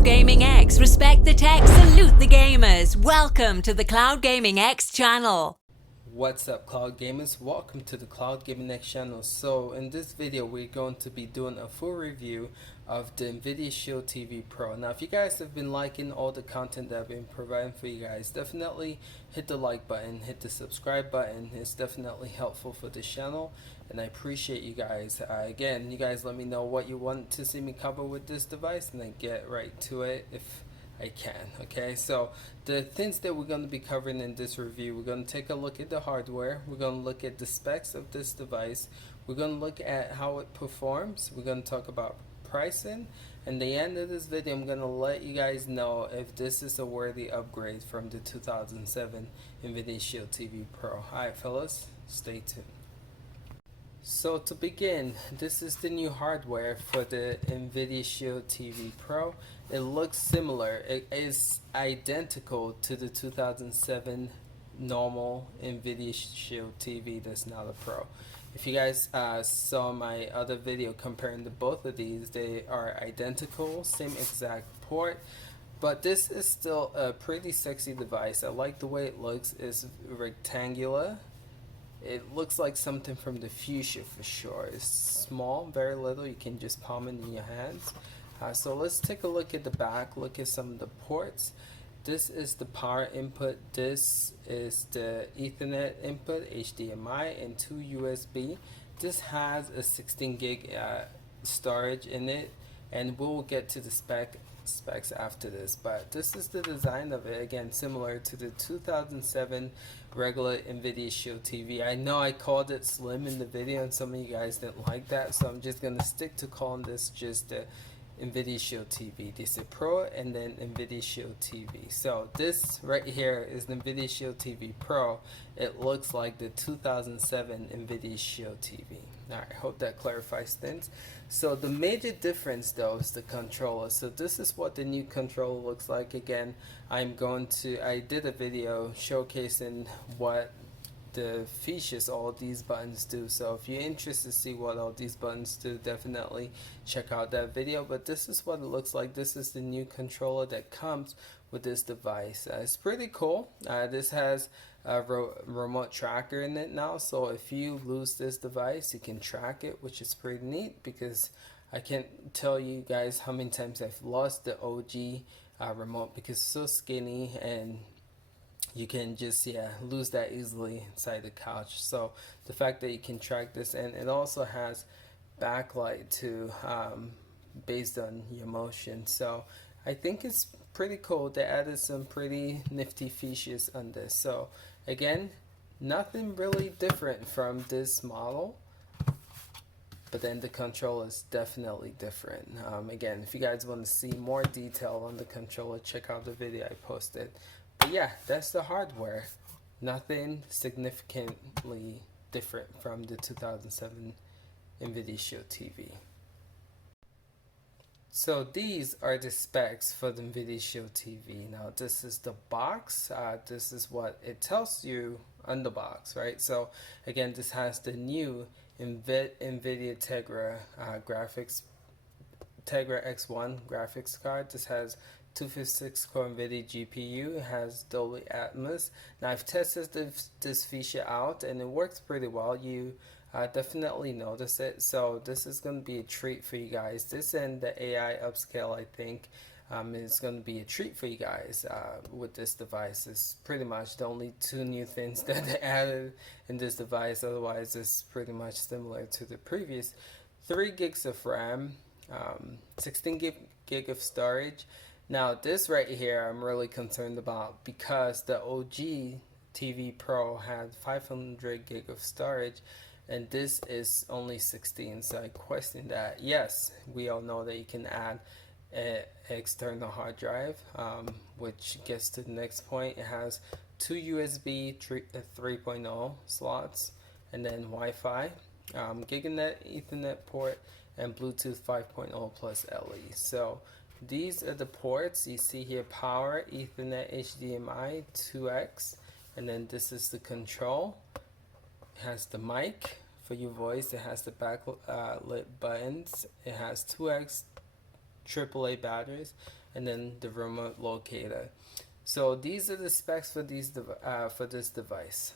Cloud Gaming X. Respect the tech, salute the gamers. Welcome to the Cloud Gaming X channel. What's up, Cloud Gamers? Welcome to the Cloud Gaming X channel. So in this video we're going to be doing a full review of the Nvidia Shield TV Pro. Now if you guys have been liking all the content that I've been providing for you guys, definitely hit the like button, hit the subscribe button. It's definitely helpful for this channel and I appreciate you guys. Again, you guys let me know what you want to see me cover with this device and then get right to it if I can. Okay, so the things that we're going to be covering in this review, we're going to take a look at the hardware, we're going to look at the specs of this device, we're going to look at how it performs, we're going to talk about pricing, and the end of this video I'm going to let you guys know if this is a worthy upgrade from the 2007 Nvidia Shield TV Pro. Alright fellas, stay tuned. So to begin, this is the new hardware for the Nvidia Shield TV Pro. It looks similar. It is identical to the 2007 normal Nvidia Shield TV that's not a Pro. If you guys saw my other video comparing the both of these, they are identical, same exact port. But this is still a pretty sexy device. I like the way it looks. It's rectangular. It looks like something from the future for sure. It's small, very little. You can just palm it in your hands. So let's take a look at the back, look at some of the ports. This is the power input. This is the Ethernet input, HDMI, and 2 USB. This has a 16 gig storage in it, and we'll get to the specs after this, but this is the design of it. Again, similar to the 2007 regular Nvidia Shield TV. I know I called it slim in the video and some of you guys didn't like that, so I'm just gonna stick to calling this just the Nvidia Shield TV. This is Pro and then Nvidia Shield TV. So this right here is the Nvidia Shield TV Pro. It looks like the 2007 Nvidia Shield TV. Alright, I hope that clarifies things. So the major difference though is the controller. So this is what the new controller looks like. Again, I did a video showcasing what the features all these buttons do. So if you're interested to see what all these buttons do, definitely check out that video. But this is what it looks like. This is the new controller that comes with this device. It's pretty cool. This has a remote tracker in it now, so if you lose this device you can track it, which is pretty neat because I can't tell you guys how many times I've lost the OG remote because it's so skinny and you can just lose that easily inside the couch. So the fact that you can track this, and it also has backlight too, based on your motion. So I think it's pretty cool. They added some pretty nifty features on this. So again, nothing really different from this model, but then the controller is definitely different. Again, if you guys want to see more detail on the controller, check out the video I posted. But yeah, that's the hardware. Nothing significantly different from the 2007 Nvidia Shield TV. So these are the specs for the Nvidia Shield TV. Now this is the box. This is what it tells you on the box, right? So again, this has the new Nvidia Tegra X1 graphics card. This has 256 core Nvidia GPU. It has Dolby Atmos. Now I've tested this feature out and it works pretty well. You definitely notice it. So this is going to be a treat for you guys. This and the AI upscale, I think, is going to be a treat for you guys with this device. It's pretty much the only two new things that they added in this device. Otherwise, it's pretty much similar to the previous. 3 gigs of RAM, 16 gig of storage. Now this right here I'm really concerned about because the OG TV Pro had 500 gig of storage and this is only 16, so I question that. Yes, we all know that you can add an external hard drive, which gets to the next point. It has 2 USB 3.0 slots and then Wi-Fi, Giganet Ethernet port, and Bluetooth 5.0 plus LE. So these are the ports. You see here power, Ethernet, HDMI, 2x, and then this is the control. It has the mic for your voice. It has the backlit buttons. It has 2x AAA batteries, and then the remote locator. So these are the specs for for this device.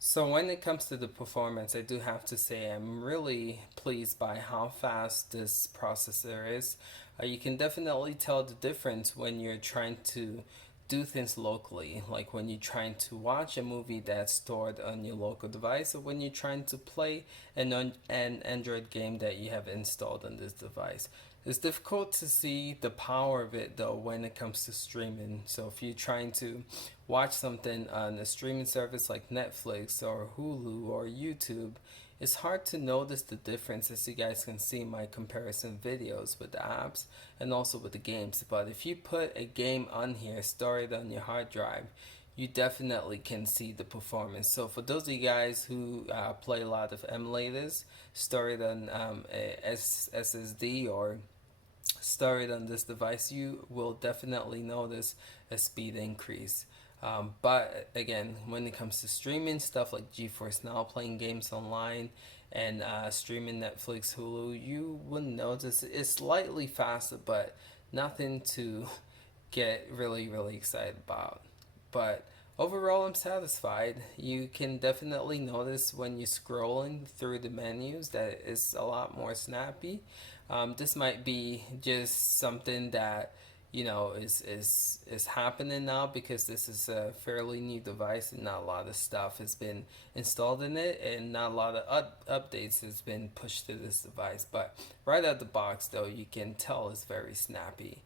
So when it comes to the performance, I do have to say I'm really pleased by how fast this processor is. You can definitely tell the difference when you're trying to do things locally, like when you're trying to watch a movie that's stored on your local device, or when you're trying to play an Android game that you have installed on this device. It's difficult to see the power of it though when it comes to streaming. So if you're trying to watch something on a streaming service like Netflix or Hulu or YouTube, it's hard to notice the difference, as you guys can see my comparison videos with the apps and also with the games. But if you put a game on here, store it on your hard drive, you definitely can see the performance. So for those of you guys who play a lot of emulators, store it on a SSD or store it on this device, you will definitely notice a speed increase. But again, when it comes to streaming stuff like GeForce Now, playing games online, and streaming Netflix, Hulu, you will notice it's slightly faster, but nothing to get really excited about. But overall, I'm satisfied. You can definitely notice when you're scrolling through the menus that it's a lot more snappy. This might be just something that is happening now because this is a fairly new device and not a lot of stuff has been installed in it and not a lot of updates has been pushed to this device. But right out the box though, you can tell it's very snappy.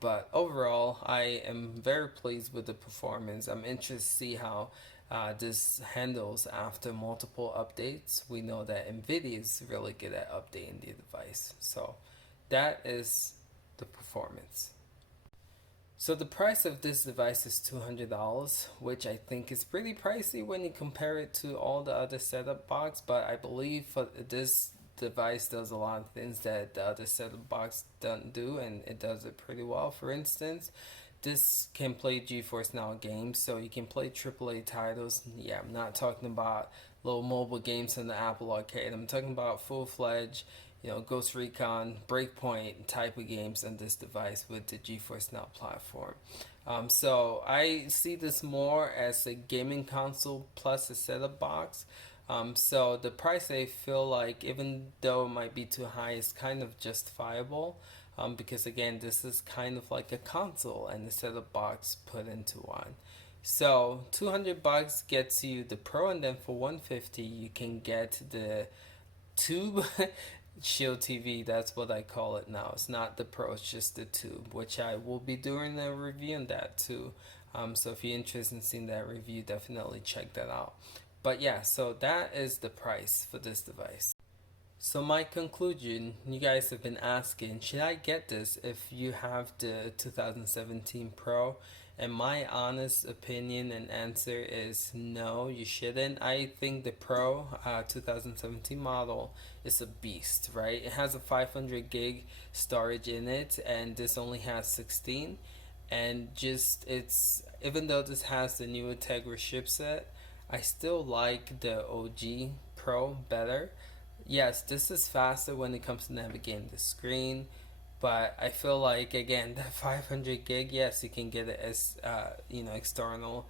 But overall, I am very pleased with the performance. I'm interested to see how this handles after multiple updates. We know that Nvidia is really good at updating the device. So that is the performance. So the price of this device is $200, which I think is pretty pricey when you compare it to all the other setup box, but I believe for this device does a lot of things that the other setup box doesn't do, and it does it pretty well. For instance, this can play GeForce Now games, so you can play AAA titles. Yeah, I'm not talking about little mobile games in the Apple Arcade. I'm talking about full-fledged, Ghost Recon, Breakpoint type of games on this device with the GeForce Now platform. So I see this more as a gaming console plus a setup box. So the price, I feel like, even though it might be too high, is kind of justifiable. Because again, this is kind of like a console and a setup box put into one. So $200 gets you the Pro, and then for $150 you can get the Tube Shield TV. That's what I call it now. It's not the Pro, it's just the Tube, which I will be doing a review on that too. So if you're interested in seeing that review, definitely check that out. But yeah, so that is the price for this device. So my conclusion, you guys have been asking, should I get this if you have the 2017 Pro? And my honest opinion and answer is no, you shouldn't. I think the Pro 2017 model is a beast, right? It has a 500 gig storage in it, and this only has 16. And just, even though this has the new Tegra chipset, I still like the OG Pro better. Yes, this is faster when it comes to navigating the screen, but I feel like, again, that 500 gig, yes, you can get it as external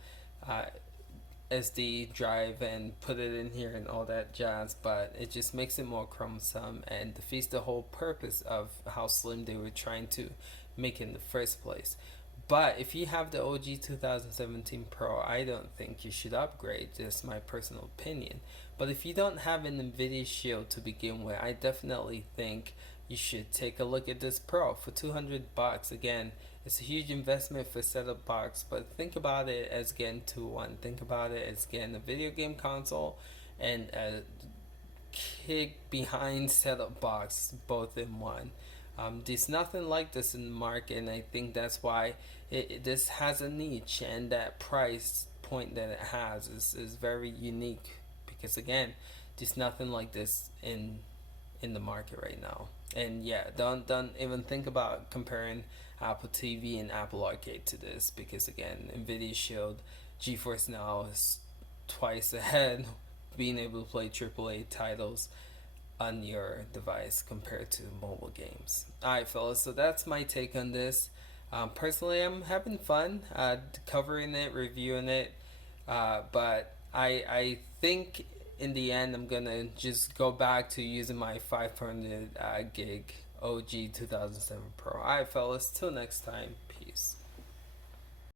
SD drive and put it in here and all that jazz, but it just makes it more cumbersome and defeats the whole purpose of how slim they were trying to make it in the first place. But if you have the OG 2017 Pro, I don't think you should upgrade, just my personal opinion. But if you don't have an Nvidia Shield to begin with, I definitely think you should take a look at this Pro for $200. Again, it's a huge investment for setup box, but think about it as getting 2-1. Think about it as getting a video game console and a kick behind setup box both in one. There's nothing like this in the market, and I think that's why this has a niche, and that price point that it has is very unique, because again, there's nothing like this in the market right now. And yeah, don't even think about comparing Apple TV and Apple Arcade to this, because again, Nvidia Shield GeForce Now is twice ahead, being able to play AAA titles on your device compared to mobile games. Alright, fellas, so that's my take on this. Personally, I'm having fun covering it, reviewing it, but I think in the end I'm gonna just go back to using my 500 gig OG 2007 Pro. Alright, fellas, till next time, peace.